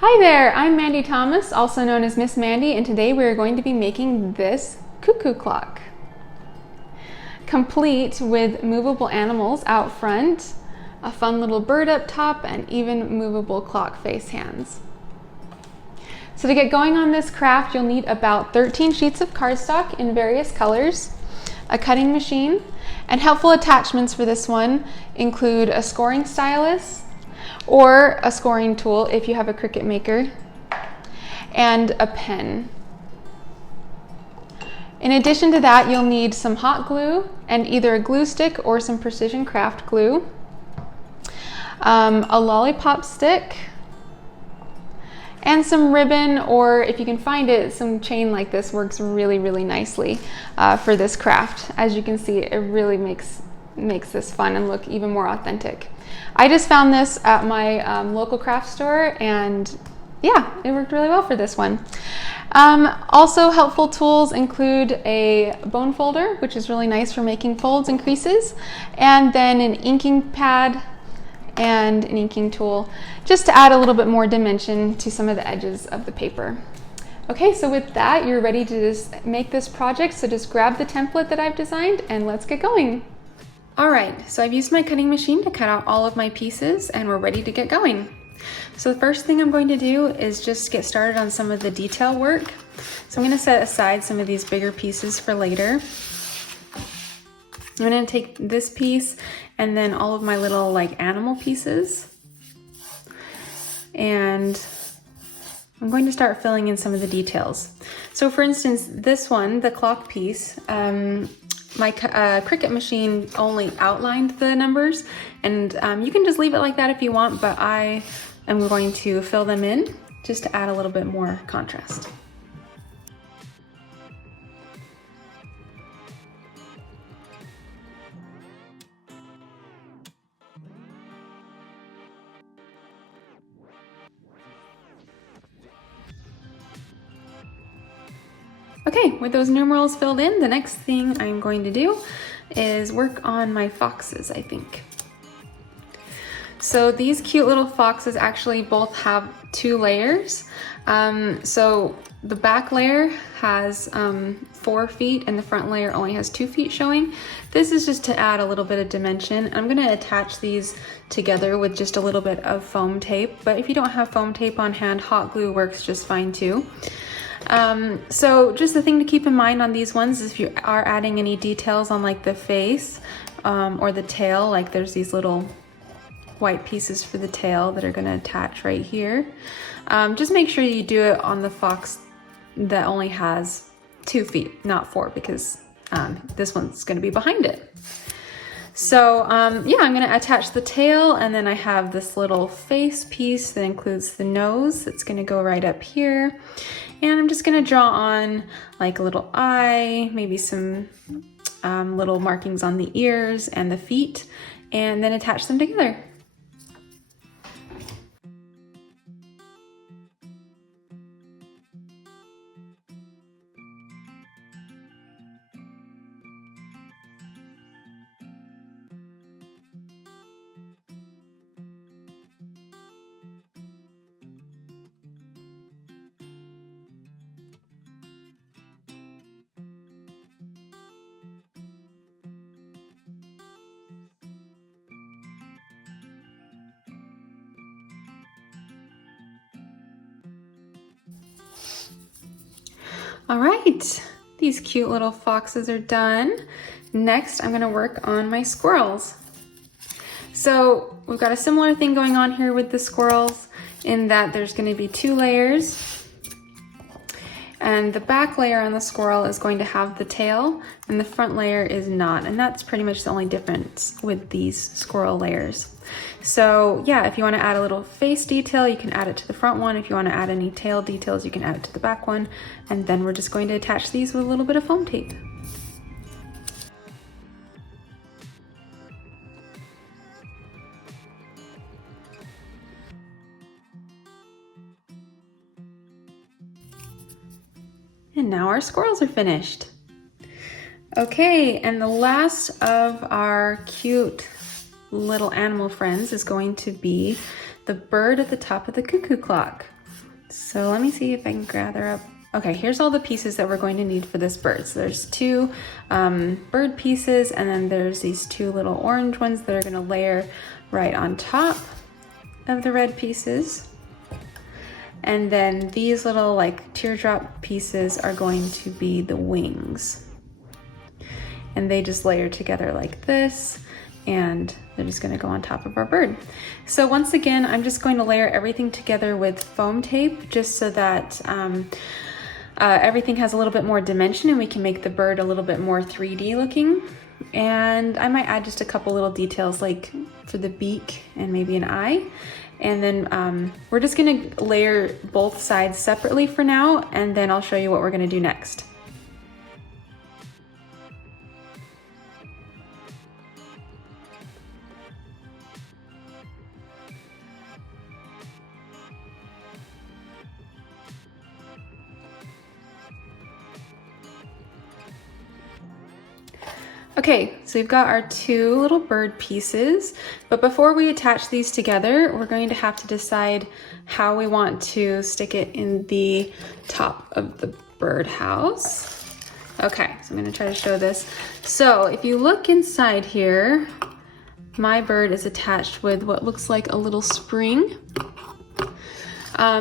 Hi there, I'm Mandee Thomas, also known as Miss Mandee, and today we are going to be making this cuckoo clock. Complete with movable animals out front, a fun little bird up top, and even movable clock face hands. So to get going on this craft, you'll need about 13 sheets of cardstock in various colors, a cutting machine, and helpful attachments for this one include a scoring stylus, or a scoring tool if you have a Cricut maker, and a pen. In addition to that, you'll need some hot glue and either a glue stick or some precision craft glue, a lollipop stick, and some ribbon, or if you can find it, some chain like this works really nicely for this craft. As you can see, it really makes this fun and look even more authentic. I just found this at my local craft store, and yeah, it worked really well for this one. Also helpful tools include a bone folder, which is really nice for making folds and creases, and then an inking pad and an inking tool, just to add a little bit more dimension to some of the edges of the paper. Okay, so with that, you're ready to just make this project, so just grab the template that I've designed and let's get going. All right, so I've used my cutting machine to cut out all of my pieces and we're ready to get going. So the first thing I'm going to do is just get started on some of the detail work. So I'm going to set aside some of these bigger pieces for later. I'm going to take this piece and then all of my little like animal pieces, and I'm going to start filling in some of the details. So for instance, this one, the clock piece, my Cricut machine only outlined the numbers, and you can just leave it like that if you want, but I am going to fill them in just to add a little bit more contrast. Okay, with those numerals filled in, the next thing I'm going to do is work on my foxes, I think. So these cute little foxes actually both have two layers. So the back layer has 4 feet and the front layer only has 2 feet showing. This is just to add a little bit of dimension. I'm gonna attach these together with just a little bit of foam tape, but if you don't have foam tape on hand, hot glue works just fine too. So just the thing to keep in mind on these ones is if you are adding any details on like the face or the tail, like there's these little white pieces for the tail that are going to attach right here. Just make sure you do it on the fox that only has 2 feet, not 4, because this one's going to be behind it. So yeah, I'm going to attach the tail, and then I have this little face piece that includes the nose that's going to go right up here. And I'm just going to draw on like a little eye, maybe some little markings on the ears and the feet, and then attach them together. All right, these cute little foxes are done. Next, I'm gonna work on my squirrels. So we've got a similar thing going on here with the squirrels in that there's gonna be 2 layers, and the back layer on the squirrel is going to have the tail and the front layer is not, and that's pretty much the only difference with these squirrel layers. So yeah, if you want to add a little face detail, you can add it to the front one. If you want to add any tail details, you can add it to the back one, and then we're just going to attach these with a little bit of foam tape. And now our squirrels are finished. Okay, and the last of our cute little animal friends is going to be the bird at the top of the cuckoo clock. So let me see if I can gather up. Okay, here's all the pieces that we're going to need for this bird. So there's two bird pieces, and then there's these two little orange ones that are gonna layer right on top of the red pieces. And then these little like teardrop pieces are going to be the wings. And they just layer together like this, and they're just gonna go on top of our bird. So once again, I'm just going to layer everything together with foam tape just so that everything has a little bit more dimension and we can make the bird a little bit more 3D looking. And I might add just a couple little details like for the beak and maybe an eye. And then we're just gonna layer both sides separately for now, and then I'll show you what we're gonna do next. Okay, so we've got our two little bird pieces, but before we attach these together, we're going to have to decide how we want to stick it in the top of the birdhouse. Okay, so I'm gonna try to show this. So if you look inside here, my bird is attached with what looks like a little spring.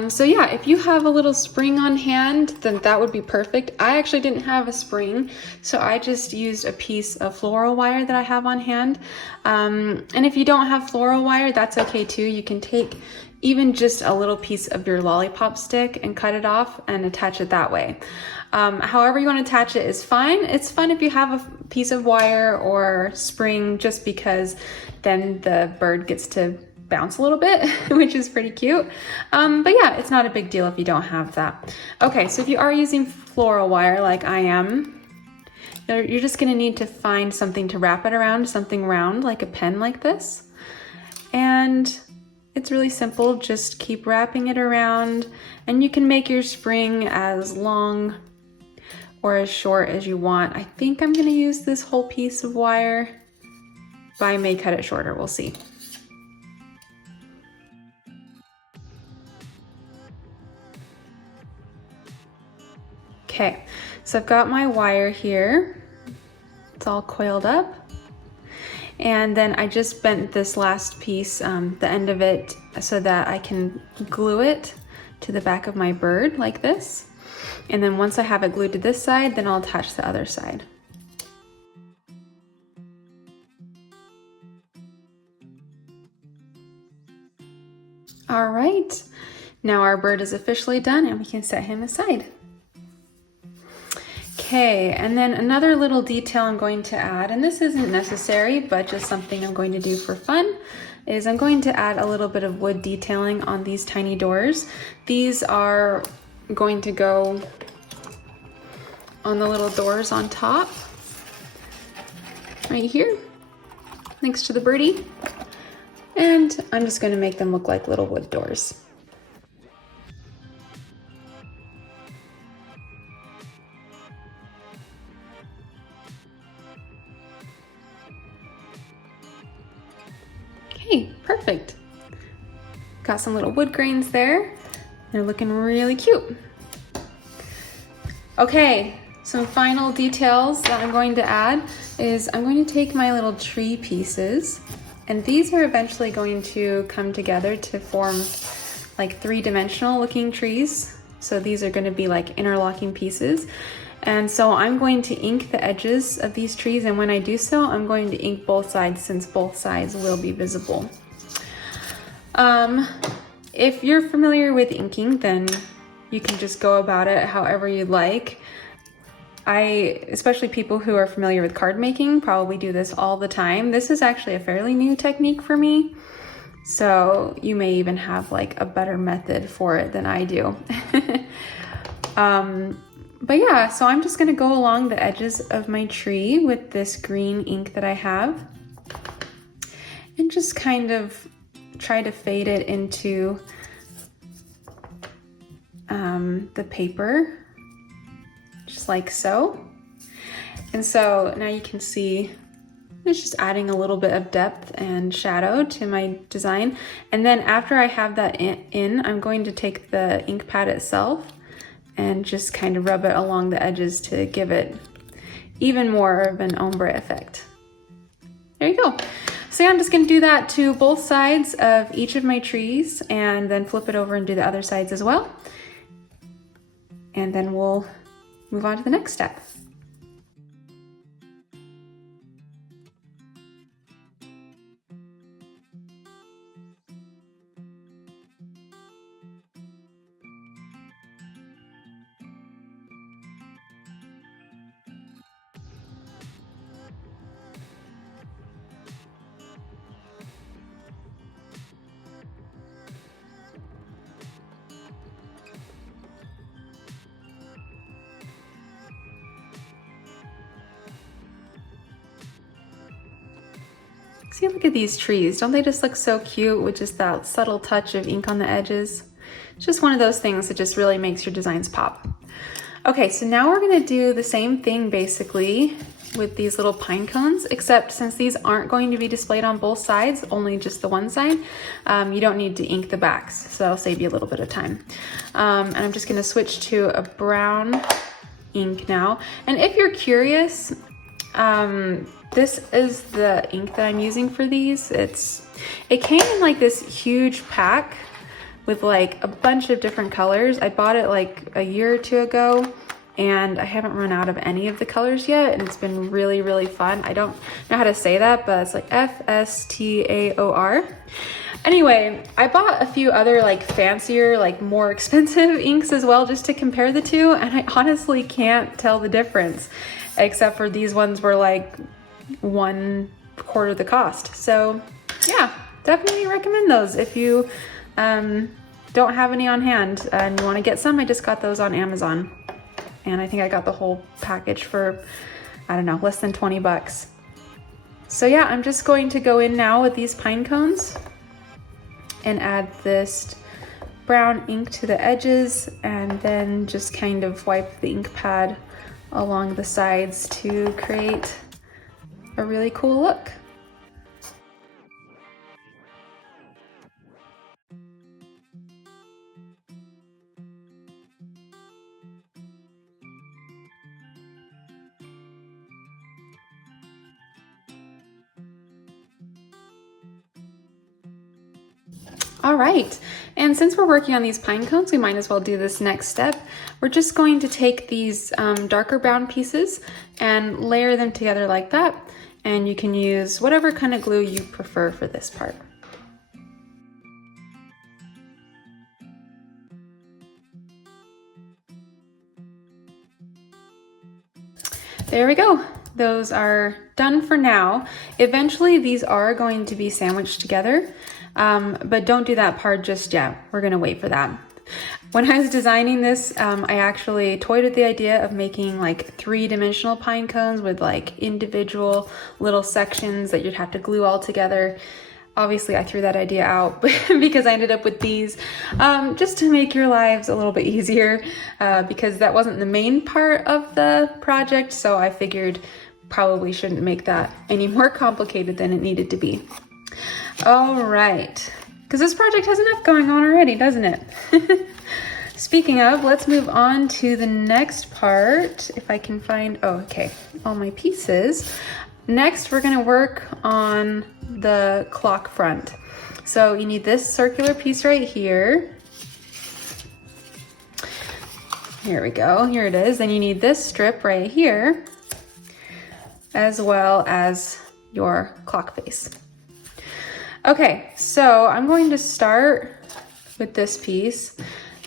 So yeah, if you have a little spring on hand, then that would be perfect. I actually didn't have a spring, so I just used a piece of floral wire that I have on hand. And if you don't have floral wire, that's okay too. You can take even just a little piece of your lollipop stick and cut it off and attach it that way. However you want to attach it is fine. It's fun if you have a piece of wire or spring, just because then the bird gets to bounce a little bit, which is pretty cute. But yeah, it's not a big deal if you don't have that. Okay, so if you are using floral wire like I am, you're just gonna need to find something to wrap it around, something round like a pen like this. And it's really simple, just keep wrapping it around, and you can make your spring as long or as short as you want. I think I'm gonna use this whole piece of wire, but I may cut it shorter, we'll see. Okay, so I've got my wire here. It's all coiled up. And then I just bent this last piece, the end of it, so that I can glue it to the back of my bird like this. And then once I have it glued to this side, then I'll attach the other side. All right, now our bird is officially done and we can set him aside. Okay, and then another little detail I'm going to add, and this isn't necessary, but just something I'm going to do for fun, is I'm going to add a little bit of wood detailing on these tiny doors. These are going to go on the little doors on top, right here, next to the birdie. And I'm just going to make them look like little wood doors. Okay, perfect. Got some little wood grains there. They're looking really cute. Okay, some final details that I'm going to add is I'm going to take my little tree pieces, and these are eventually going to come together to form like three-dimensional looking trees. So these are going to be like interlocking pieces. And so I'm going to ink the edges of these trees, and when I do so, I'm going to ink both sides since both sides will be visible. If you're familiar with inking, then you can just go about it however you like. Especially people who are familiar with card making, probably do this all the time. This is actually a fairly new technique for me, so you may even have like a better method for it than I do. But yeah, so I'm just gonna go along the edges of my tree with this green ink that I have and just kind of try to fade it into the paper, just like so. And so now you can see It's just adding a little bit of depth and shadow to my design. And then after I have that in, I'm going to take the ink pad itself and just kind of rub it along the edges to give it even more of an ombre effect. There you go. So yeah, I'm just gonna do that to both sides of each of my trees and then flip it over and do the other sides as well. And then we'll move on to the next step. See, look at these trees. Don't they just look so cute with just that subtle touch of ink on the edges? It's just one of those things that just really makes your designs pop. Okay, so now we're gonna do the same thing basically with these little pine cones, except since these aren't going to be displayed on both sides, only just the one side, you don't need to ink the backs, so that'll save you a little bit of time. And I'm just gonna switch to a brown ink now. And if you're curious, this is the ink that I'm using for these. It came in like this huge pack with like a bunch of different colors. I bought it like a year or two ago and I haven't run out of any of the colors yet, and it's been really, really fun. I don't know how to say that, but it's like F-S-T-A-O-R. Anyway, I bought a few other like fancier, like more expensive inks as well, just to compare the two, and I honestly can't tell the difference, except for these ones were like 1/4 the cost. So yeah, definitely recommend those if you don't have any on hand and you want to get some. I just got those on Amazon, and I think I got the whole package for, I don't know, less than 20 bucks. So yeah, I'm just going to go in now with these pine cones and add this brown ink to the edges, and then just kind of wipe the ink pad along the sides to create a really cool look. All right, and since we're working on these pine cones, we might as well do this next step. We're just going to take these darker brown pieces and layer them together like that, and you can use whatever kind of glue you prefer for this part. There we go. Those are done for now. Eventually these are going to be sandwiched together, but don't do that part just yet. We're gonna wait for that. When I was designing this, I actually toyed with the idea of making like 3-dimensional pine cones with like individual little sections that you'd have to glue all together. Obviously I threw that idea out because I ended up with these, just to make your lives a little bit easier, because that wasn't the main part of the project, so I figured probably shouldn't make that any more complicated than it needed to be. All right, because this project has enough going on already, doesn't it? Speaking of, let's move on to the next part. If I can find, oh, okay, all my pieces. Next, we're gonna work on the clock front. So you need this circular piece right here. Here we go, here it is. Then you need this strip right here, as well as your clock face. Okay, so I'm going to start with this piece.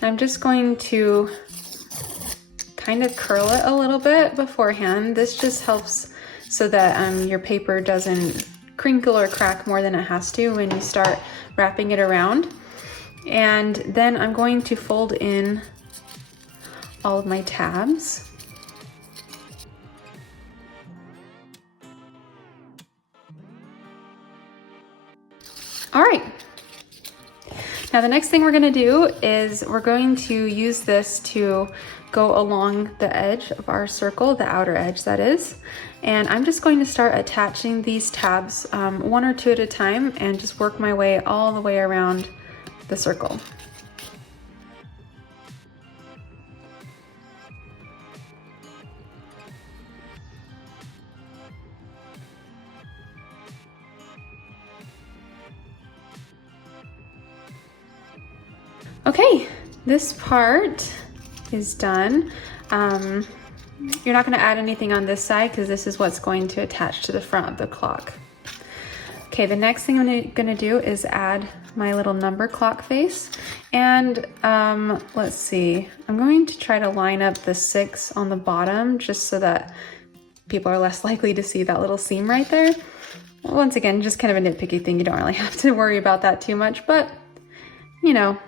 I'm just going to kind of curl it a little bit beforehand. This just helps so that your paper doesn't crinkle or crack more than it has to when you start wrapping it around. And then I'm going to fold in all of my tabs. All right. Now the next thing we're gonna do is we're going to use this to go along the edge of our circle, the outer edge that is. And I'm just going to start attaching these tabs one or two at a time and just work my way all the way around the circle. Okay, this part is done. You're not going to add anything on this side because this is what's going to attach to the front of the clock. Okay, the next thing I'm going to do is add my little number clock face. And let's see, I'm going to try to line up the 6 on the bottom just so that people are less likely to see that little seam right there. Once again, just kind of a nitpicky thing. You don't really have to worry about that too much, but you know.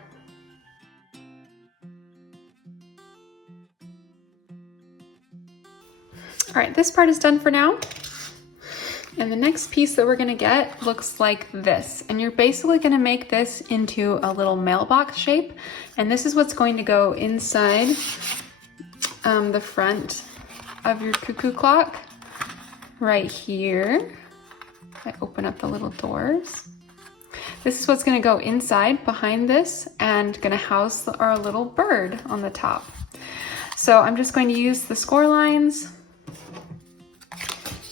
All right, this part is done for now. And the next piece that we're gonna get looks like this. And you're basically gonna make this into a little mailbox shape. And this is what's going to go inside the front of your cuckoo clock, right here. I open up the little doors. This is what's gonna go inside behind this and gonna house our little bird on the top. So I'm just going to use the score lines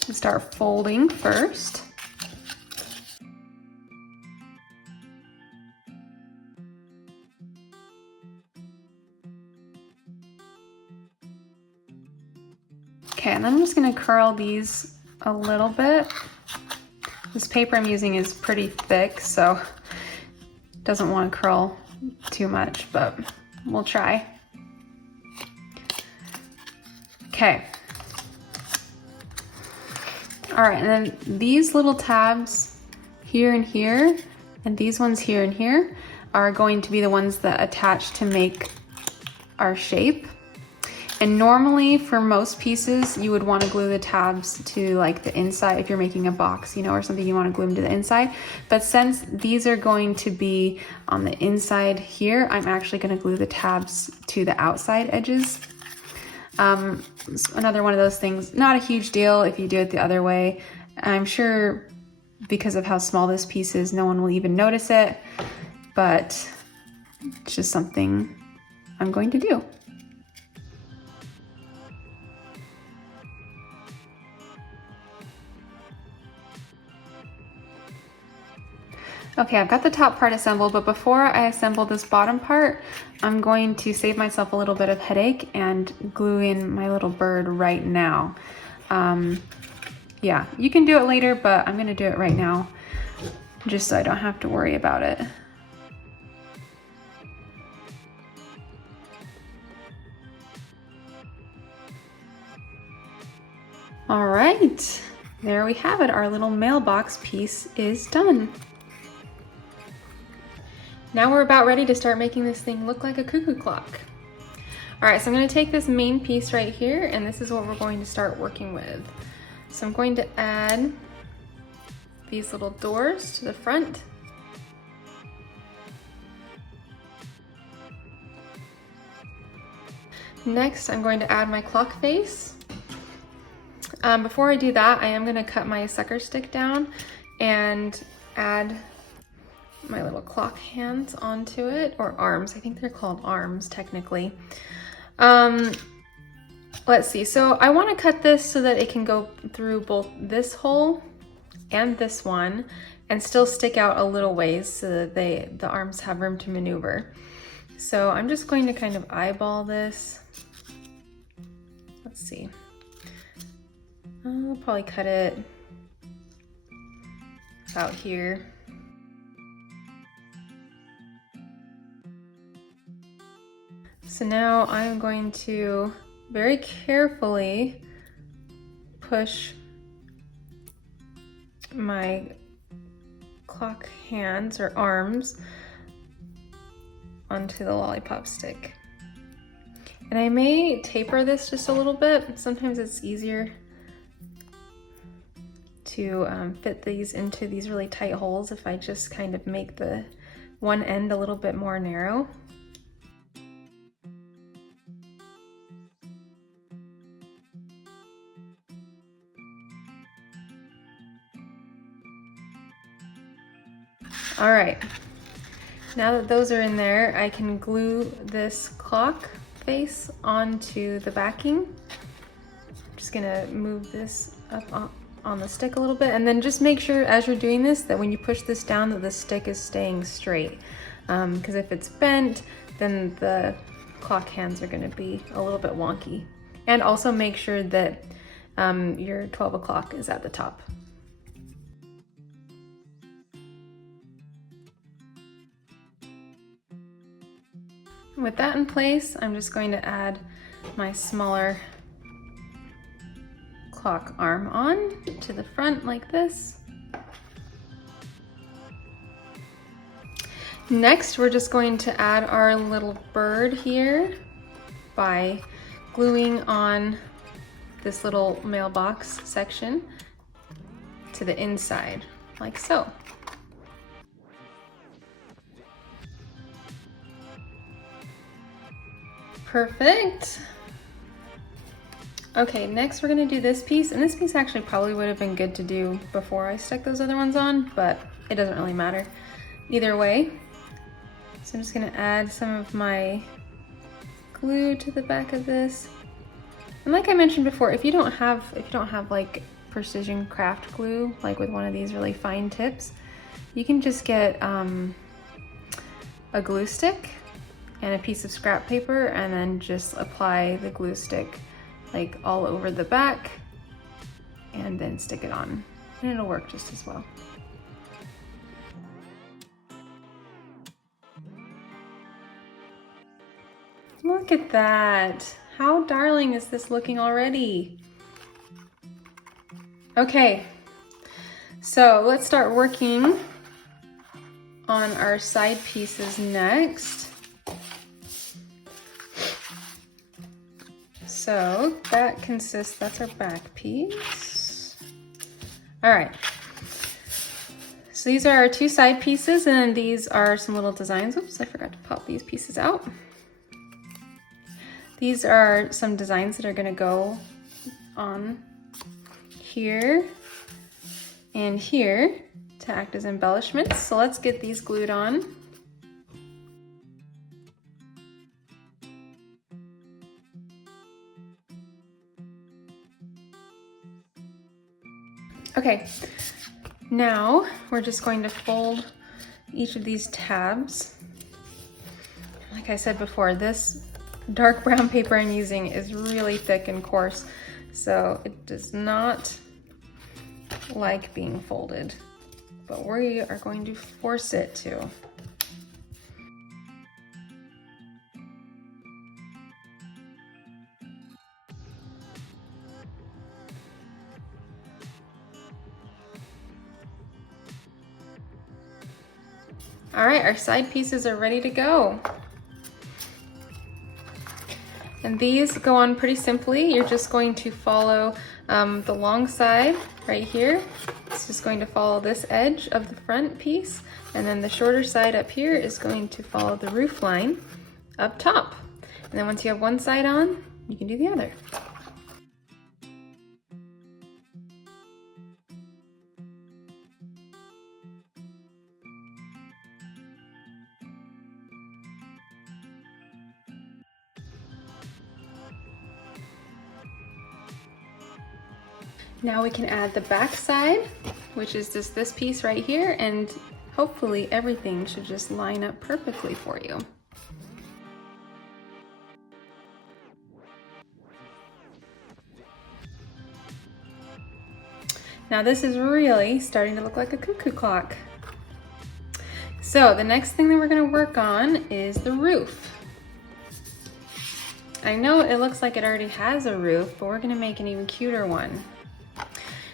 and start folding first. Okay, and then I'm just gonna curl these a little bit. This paper I'm using is pretty thick, so it doesn't want to curl too much, but we'll try. Okay. All right, and then these little tabs here and here, and these ones here and here are going to be the ones that attach to make our shape. And normally for most pieces, you would want to glue the tabs to like the inside if you're making a box, you know, or something, you want to glue them to the inside. But since these are going to be on the inside here, I'm actually going to glue the tabs to the outside edges. Another one of those things, not a huge deal if you do it the other way. I'm sure because of how small this piece is, no one will even notice it, but it's just something I'm going to do. Okay, I've got the top part assembled, but before I assemble this bottom part, I'm going to save myself a little bit of headache and glue in my little bird right now. Yeah, you can do it later, but I'm gonna do it right now, just so I don't have to worry about it. All right, there we have it. Our little mailbox piece is done. Now we're about ready to start making this thing look like a cuckoo clock. All right, so I'm gonna take this main piece right here, and this is what we're going to start working with. So I'm going to add these little doors to the front. Next, I'm going to add my clock face. Before I do that, I am gonna cut my sucker stick down and add my little clock hands onto it, or arms. I think they're called arms technically. Let's see, so I want to cut this so that it can go through both this hole and this one and still stick out a little ways so that the arms have room to maneuver. So I'm just going to kind of eyeball this. Let's see, I'll probably cut it about here. So now I'm going to very carefully push my clock hands or arms onto the lollipop stick. And I may taper this just a little bit. Sometimes it's easier to fit these into these really tight holes if I just kind of make the one end a little bit more narrow. All right, now that those are in there, I can glue this clock face onto the backing. I'm just gonna move this up on the stick a little bit, and then just make sure as you're doing this that when you push this down that the stick is staying straight, because if it's bent, then the clock hands are gonna be a little bit wonky. And also make sure that your 12 o'clock is at the top. With that in place, I'm just going to add my smaller clock arm on to the front like this. Next, we're just going to add our little bird here by gluing on this little mailbox section to the inside, like so. Perfect. Okay, next we're gonna do this piece, and this piece actually probably would have been good to do before I stuck those other ones on, but it doesn't really matter either way. So I'm just gonna add some of my glue to the back of this. And like I mentioned before, if you don't have like precision craft glue, like with one of these really fine tips, you can just get a glue stick and a piece of scrap paper, and then just apply the glue stick like all over the back and then stick it on, and it'll work just as well. Look at that. How darling is this looking already? Okay, so let's start working on our side pieces next. So that's our back piece. All right. So these are our two side pieces, and then these are some little designs. Oops, I forgot to pop these pieces out. These are some designs that are gonna go on here and here to act as embellishments. So let's get these glued on. Okay, now we're just going to fold each of these tabs. Like I said before, this dark brown paper I'm using is really thick and coarse, so it does not like being folded, but we are going to force it to. All right, our side pieces are ready to go. And these go on pretty simply. You're just going to follow the long side right here. It's just going to follow this edge of the front piece, and then the shorter side up here is going to follow the roof line up top. And then once you have one side on, you can do the other. Now we can add the back side, which is just this piece right here, and hopefully everything should just line up perfectly for you. Now this is really starting to look like a cuckoo clock. So the next thing that we're going to work on is the roof. I know it looks like it already has a roof, but we're going to make an even cuter one.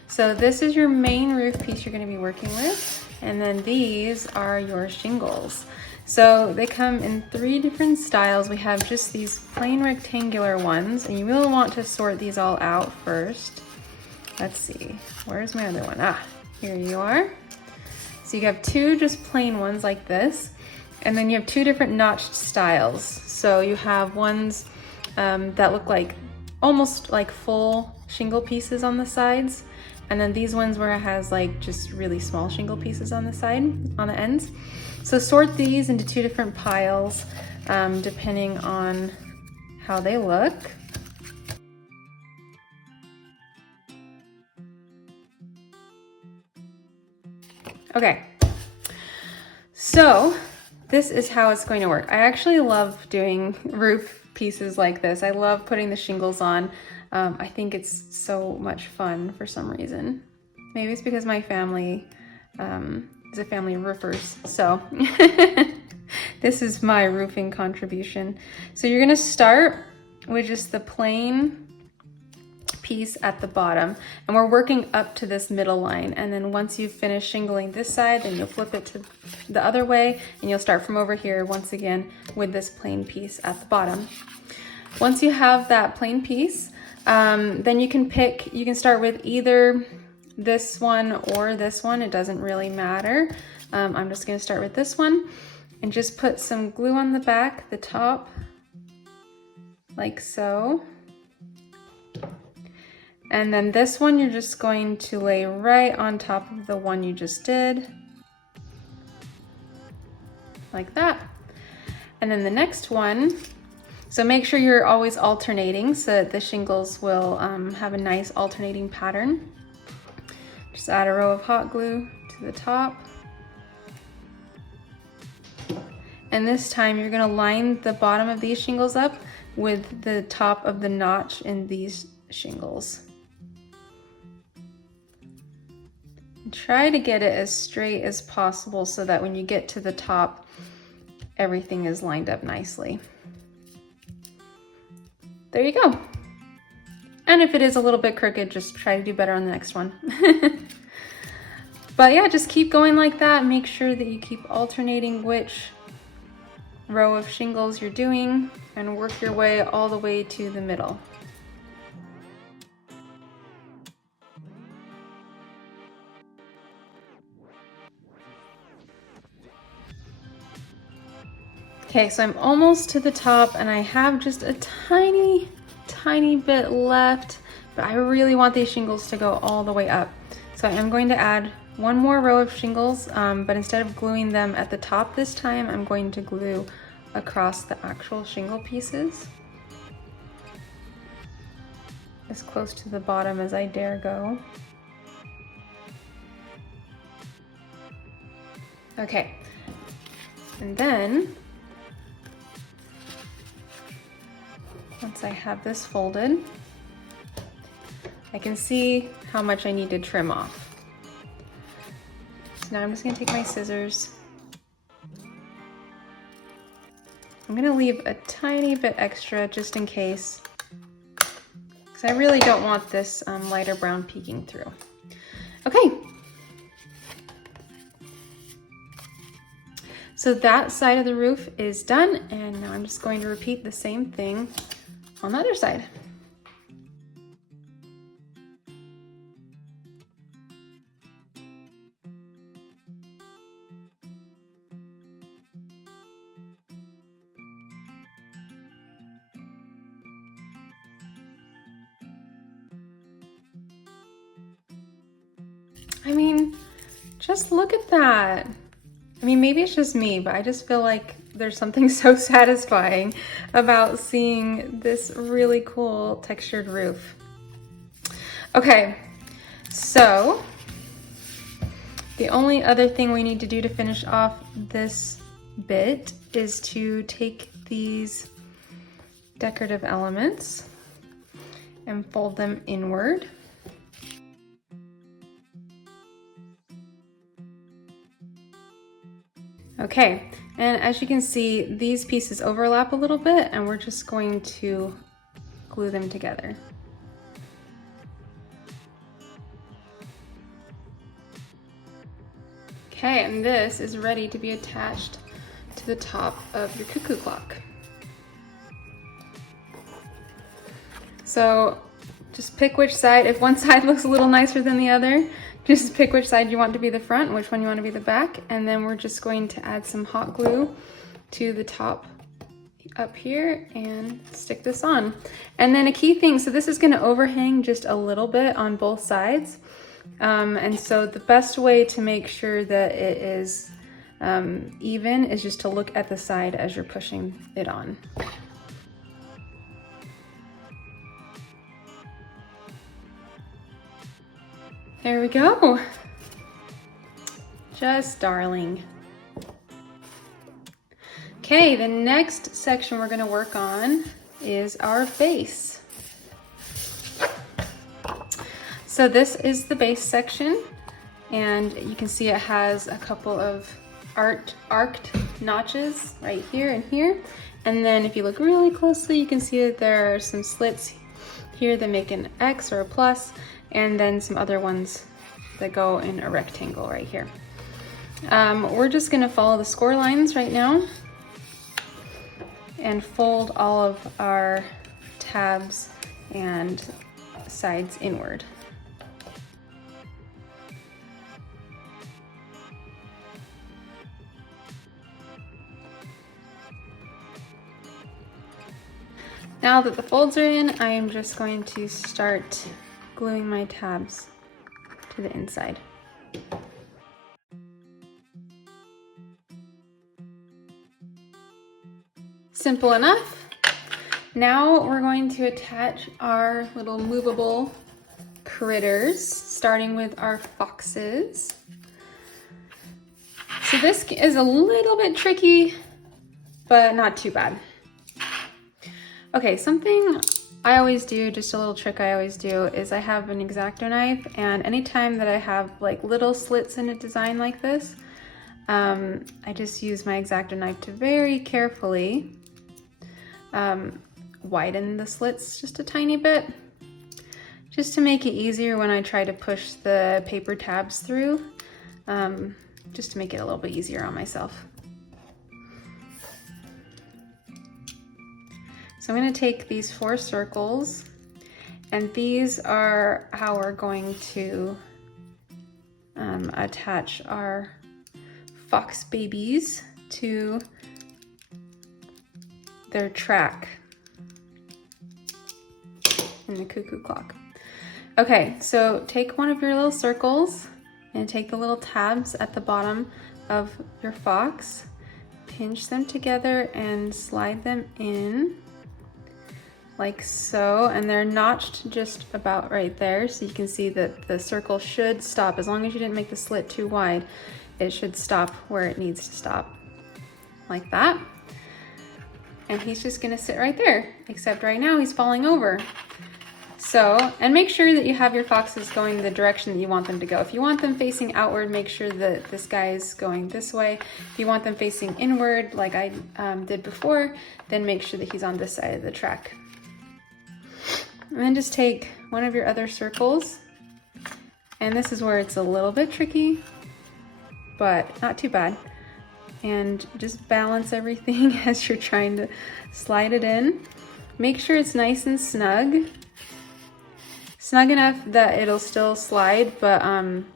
So this is your main roof piece you're going to be working with, and then these are your shingles. So they come in 3 different styles. We have just these plain rectangular ones, and you will want to sort these all out first. Let's see, where's my other one? Ah, here you are. So you have two just plain ones like this, and then you have two different notched styles. So you have ones that look like almost like full shingle pieces on the sides, and then these ones where it has like just really small shingle pieces on the side, on the ends. So sort these into two different piles depending on how they look. Okay, so this is how it's going to work. I actually love doing roof pieces like this. I love putting the shingles on. I think it's so much fun for some reason. Maybe it's because my family is a family of roofers, so this is my roofing contribution. So you're gonna start with just the plain piece at the bottom, and we're working up to this middle line, and then once you've finished shingling this side, then you'll flip it to the other way, and you'll start from over here once again with this plain piece at the bottom. Once you have that plain piece, then you can start with either this one or this one. It doesn't really matter. I'm just going to start with this one and just put some glue on the back, the top, like so. And then this one you're just going to lay right on top of the one you just did, like that. And then the next one, so make sure you're always alternating so that the shingles will have a nice alternating pattern. Just add a row of hot glue to the top. And this time you're gonna line the bottom of these shingles up with the top of the notch in these shingles. Try to get it as straight as possible so that when you get to the top, everything is lined up nicely. There you go. And if it is a little bit crooked, just try to do better on the next one. But yeah, just keep going like that. Make sure that you keep alternating which row of shingles you're doing and work your way all the way to the middle. Okay, so I'm almost to the top and I have just a tiny bit left, but I really want these shingles to go all the way up. So I'm going to add one more row of shingles, but instead of gluing them at the top this time, I'm going to glue across the actual shingle pieces. As close to the bottom as I dare go. Okay, and then once I have this folded, I can see how much I need to trim off. So now I'm just gonna take my scissors. I'm gonna leave a tiny bit extra just in case, because I really don't want this lighter brown peeking through. Okay. So that side of the roof is done, and now I'm just going to repeat the same thing on the other side. I mean, just look at that. I mean, maybe it's just me, but I just feel like there's something so satisfying about seeing this really cool textured roof. Okay, so the only other thing we need to do to finish off this bit is to take these decorative elements and fold them inward. Okay, and as you can see, these pieces overlap a little bit, and we're just going to glue them together. Okay, and this is ready to be attached to the top of your cuckoo clock. So just pick which side. If one side looks a little nicer than the other, Just pick which side you want to be the front, which one you want to be the back, and then we're just going to add some hot glue to the top up here and stick this on. And then a key thing, so this is going to overhang just a little bit on both sides. And so the best way to make sure that it is even is just to look at the side as you're pushing it on. There we go. Just darling. Okay, the next section we're gonna work on is our base. So this is the base section, and you can see it has a couple of arced notches right here and here. And then if you look really closely, you can see that there are some slits here that make an X or a plus, and then some other ones that go in a rectangle right here. We're just gonna follow the score lines right now and fold all of our tabs and sides inward. Now that the folds are in, I am just going to start gluing my tabs to the inside. Simple enough. Now we're going to attach our little movable critters, starting with our foxes. So this is a little bit tricky, but not too bad. Okay, something I always do, just a little trick I always do, is I have an X-Acto knife, and anytime that I have like little slits in a design like this, I just use my X-Acto knife to very carefully widen the slits just a tiny bit, just to make it easier when I try to push the paper tabs through, just to make it a little bit easier on myself. So I'm going to take these 4 circles, and these are how we're going to attach our fox babies to their track in the cuckoo clock. Okay, so take one of your little circles and take the little tabs at the bottom of your fox, pinch them together and slide them in like so, and they're notched just about right there, so you can see that the circle should stop. As long as you didn't make the slit too wide, it should stop where it needs to stop, like that. And he's just gonna sit right there, except right now he's falling over. So, and make sure that you have your foxes going the direction that you want them to go. If you want them facing outward, make sure that this guy is going this way. If you want them facing inward, like I did before, then make sure that he's on this side of the track. And then just take one of your other circles, and this is where it's a little bit tricky, but not too bad. And just balance everything as you're trying to slide it in. Make sure it's nice and snug. Snug enough that it'll still slide, but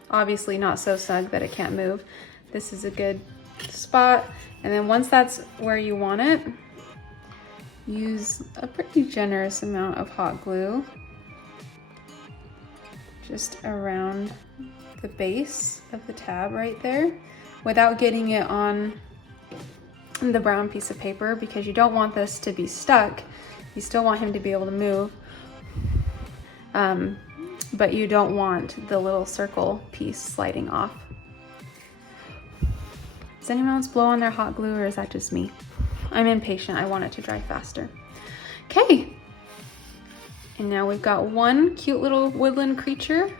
obviously not so snug that it can't move. This is a good spot. And then once that's where you want it, use a pretty generous amount of hot glue just around the base of the tab right there, without getting it on the brown piece of paper, because you don't want this to be stuck. You still want him to be able to move, but you don't want the little circle piece sliding off. Does anyone else blow on their hot glue, or is that just me? I'm impatient, I want it to dry faster. Okay, and now we've got one cute little woodland creature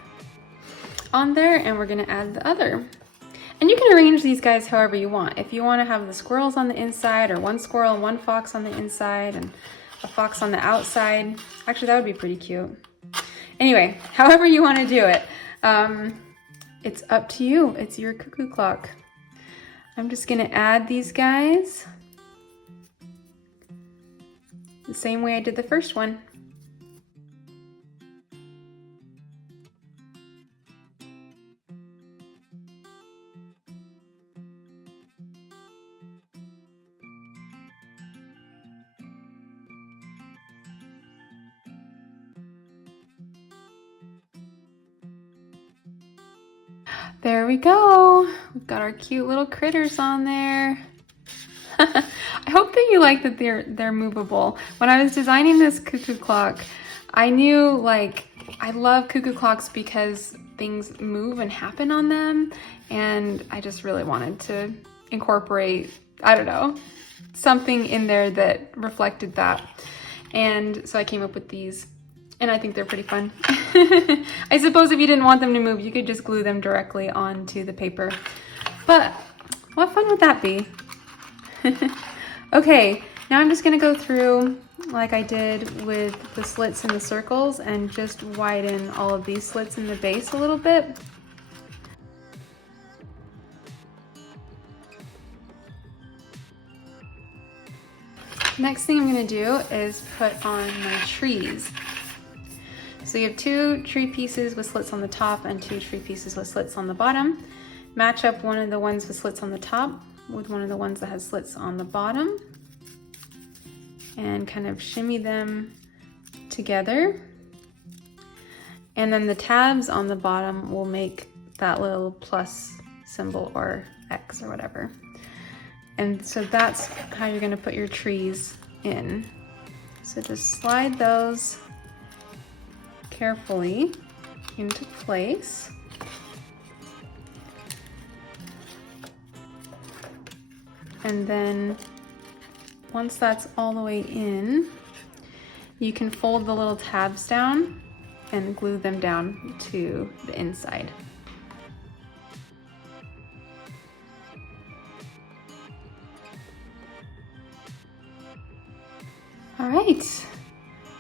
on there, and we're gonna add the other. And you can arrange these guys however you want. If you wanna have the squirrels on the inside, or one squirrel and one fox on the inside, and a fox on the outside. Actually, that would be pretty cute. Anyway, however you wanna do it, it's up to you. It's your cuckoo clock. I'm just gonna add these guys the same way I did the first one. There we go. We've got our cute little critters on there. I hope that you like that they're movable. When I was designing this cuckoo clock, I knew, like, I love cuckoo clocks because things move and happen on them, and I just really wanted to incorporate, I don't know, something in there that reflected that. And so I came up with these, and I think they're pretty fun. I suppose if you didn't want them to move, you could just glue them directly onto the paper. But what fun would that be? Okay, now I'm just gonna go through like I did with the slits and the circles and just widen all of these slits in the base a little bit. Next thing I'm gonna do is put on my trees. So you have 2 tree pieces with slits on the top and 2 tree pieces with slits on the bottom. Match up one of the ones with slits on the top with one of the ones that has slits on the bottom and kind of shimmy them together. And then the tabs on the bottom will make that little plus symbol or X or whatever. And so that's how you're gonna put your trees in. So just slide those carefully into place. And then once that's all the way in, you can fold the little tabs down and glue them down to the inside. All right,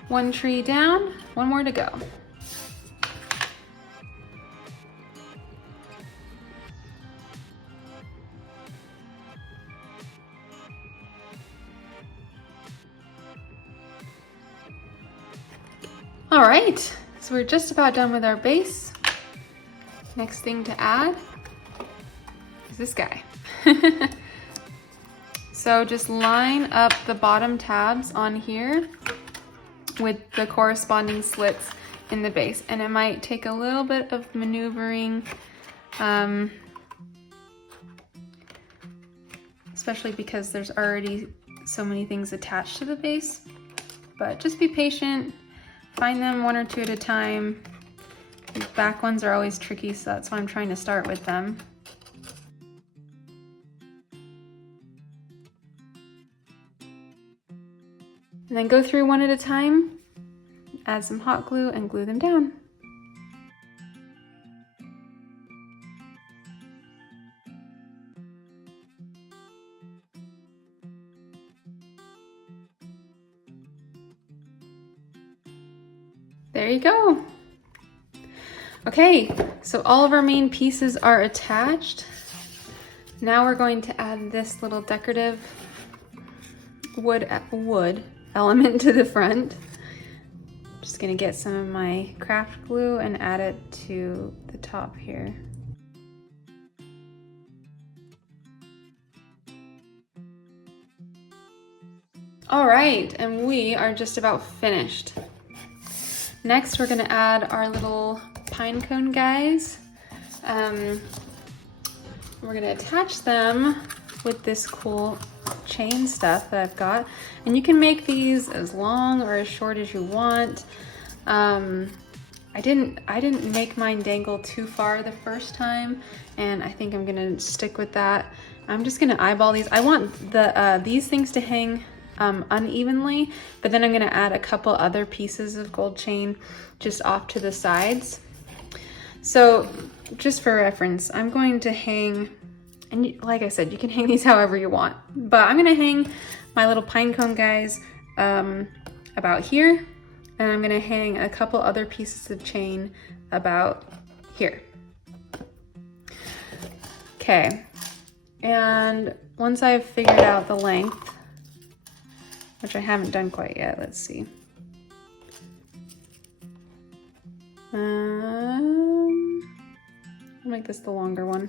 1 tree down, 1 more to go. All right, so we're just about done with our base. Next thing to add is this guy. So just line up the bottom tabs on here with the corresponding slits in the base. And it might take a little bit of maneuvering, especially because there's already so many things attached to the base. But just be patient. Find them 1 or 2 at a time. These back ones are always tricky, so that's why I'm trying to start with them. And then go through 1 at a time, add some hot glue and glue them down. There you go. Okay, so all of our main pieces are attached. Now we're going to add this little decorative wood element to the front. Just gonna get some of my craft glue and add it to the top here. All right, and we are just about finished. Next, we're gonna add our little pine cone guys. We're gonna attach them with this cool chain stuff that I've got. And you can make these as long or as short as you want. I didn't make mine dangle too far the first time, and I think I'm gonna stick with that. I'm just gonna eyeball these. I want these things to hang unevenly, but then I'm gonna add a couple other pieces of gold chain just off to the sides. So just for reference, I'm going to hang, and like I said, you can hang these however you want, but I'm gonna hang my little pine cone guys about here, and I'm gonna hang a couple other pieces of chain about here. Okay, and once I've figured out the length, which I haven't done quite yet, let's see. I'll make this the longer one.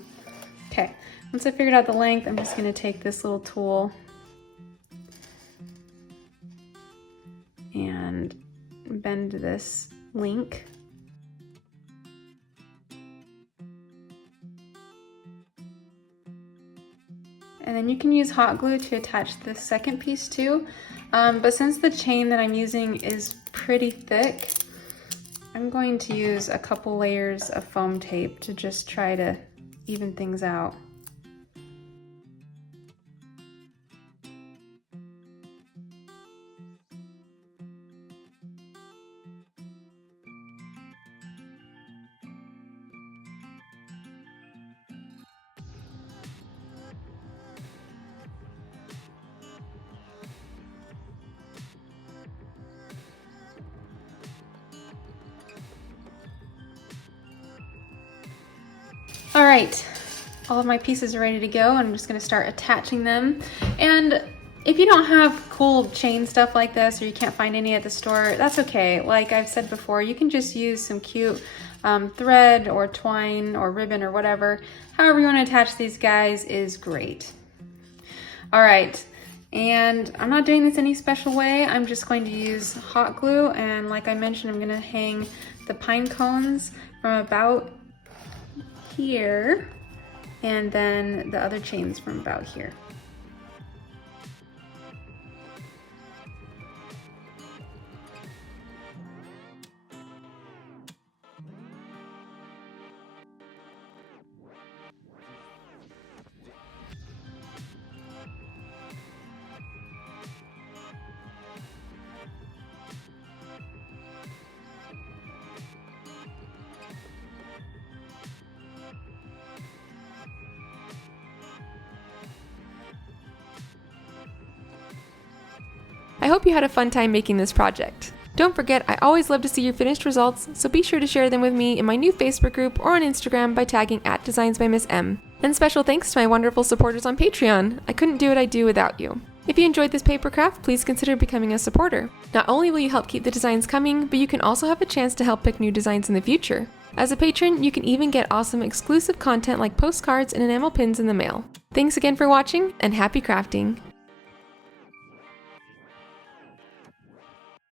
Okay, once I figured out the length, I'm just gonna take this little tool and bend this link. And then you can use hot glue to attach the second piece too. But since the chain that I'm using is pretty thick, I'm going to use a couple layers of foam tape to just try to even things out. All right, all of my pieces are ready to go. I'm just gonna start attaching them. And if you don't have cool chain stuff like this, or you can't find any at the store, that's okay. Like I've said before, you can just use some cute thread or twine or ribbon or whatever. However you wanna attach these guys is great. All right, and I'm not doing this any special way. I'm just going to use hot glue, and like I mentioned, I'm gonna hang the pine cones from about here, and then the other chains from about here. I hope you had a fun time making this project. Don't forget, I always love to see your finished results, so be sure to share them with me in my new Facebook group or on Instagram by tagging @DesignsByMissM. And special thanks to my wonderful supporters on Patreon. I couldn't do what I do without you. If you enjoyed this paper craft, please consider becoming a supporter. Not only will you help keep the designs coming, but you can also have a chance to help pick new designs in the future. As a patron, you can even get awesome exclusive content like postcards and enamel pins in the mail. Thanks again for watching, and happy crafting!